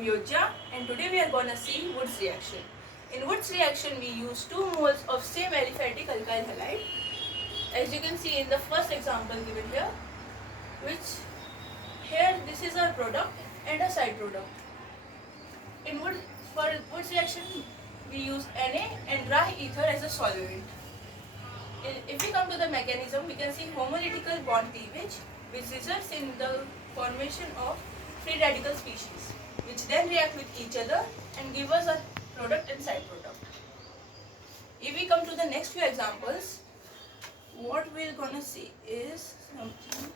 am Yojya, and today we are gonna see Wood's reaction. In Wood's reaction, we use 2 moles of same aliphatic alkyl halide, as you can see in the first example given here, which here this is our product and a side product. For Wood's reaction, we use Na and dry ether as a solvent. If we come to the mechanism, we can see homolytical bond cleavage, which results in the formation of free radical species, which then react with each other and give us a product and side product. If we come to the next few examples, what we're gonna see is something.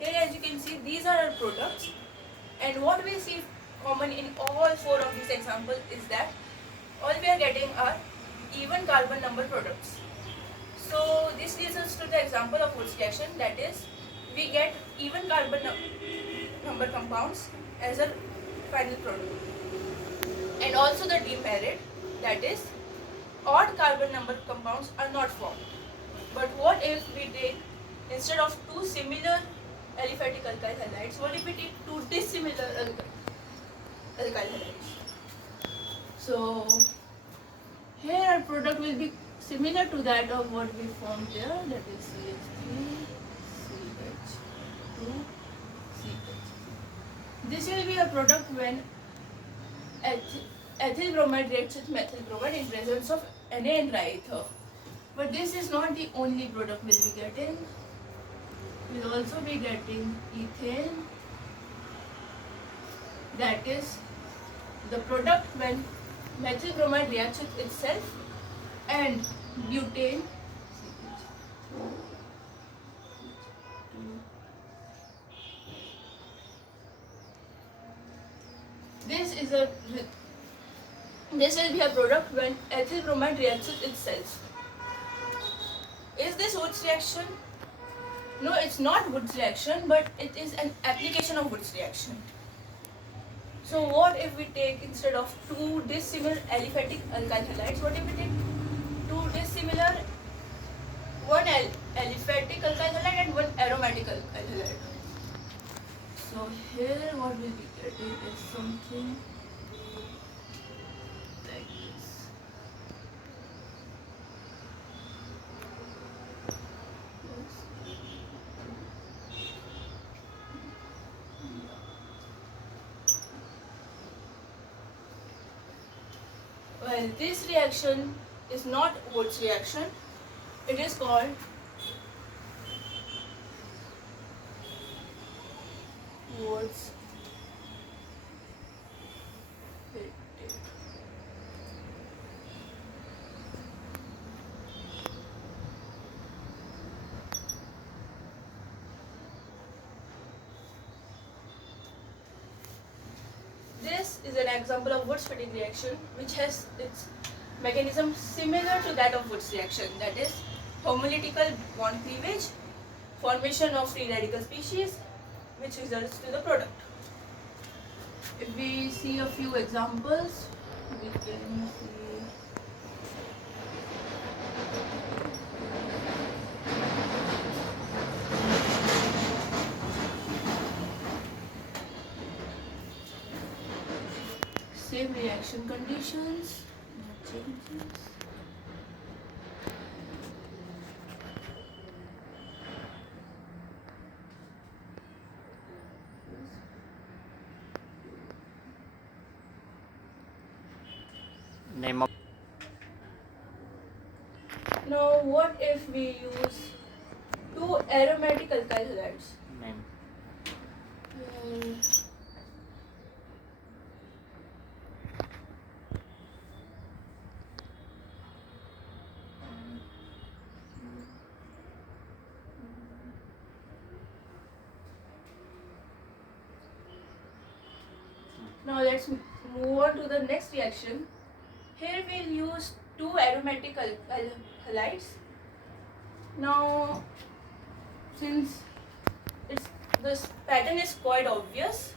Here, as you can see, these are our products, and what we see common in all 4 of these examples is that all we are getting are even carbon number products. So this leads us to the example of Wood's reaction, that is, we get even carbon number compounds as a final product, and also the demerit, that is, odd carbon number compounds are not formed. But what if we take, instead of 2 similar aliphatic alkyl halides, what if we take 2 dissimilar alkyl halides? So here our product will be similar to that of what we formed there, that is CH3, CH2, CH. This will be a product when ethyl bromide reacts with methyl bromide in presence of Na and dry ether. But this is not the only product we'll be getting. We'll also be getting ethane, that is the product when methyl bromide reacts with itself, and butane, this will be a product when ethyl bromide reacts with itself. Is this Wood's reaction? No, it's not Wood's reaction, but it is an application of Wood's reaction. So what if we take, instead of 2 dissimilar aliphatic alkyl halides, what if we take 2 dissimilar, one aliphatic alkyl halide and one aromatic alkyl halide? So here what we'll be getting is something like this. Well, this reaction is not Wood's reaction. It is called Wood's Fittig. This is an example of Wood's Fittig reaction, which has its mechanism similar to that of Wood's reaction, that is homolytical bond cleavage, formation of free radical species, which results to the product. If we see a few examples, we can see same reaction conditions, no changes. Name of. Now, what if we use 2 aromatic alkyl halides? Name. Now let's move on to the next reaction. Here we'll use two aromatic halides. Now, since this pattern is quite obvious,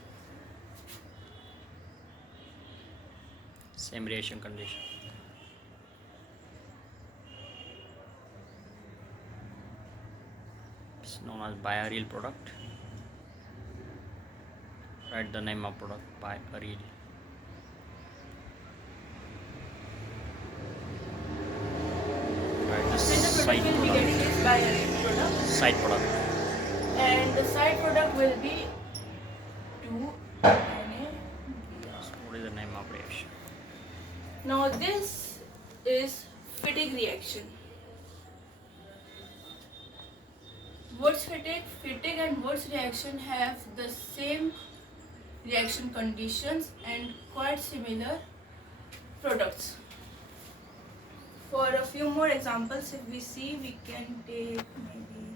same reaction condition. It's known as biaryl product. Write the name of product, biaryl. Write the then the side product will be getting product. is biaryl product, Side product. and the side product will be 2Na. So what is the name of reaction? Now this is Fittig reaction. Wurtz Fittig, Fittig and Wurtz reaction have the same reaction conditions and quite similar products. For a few more examples, if we see, we can take maybe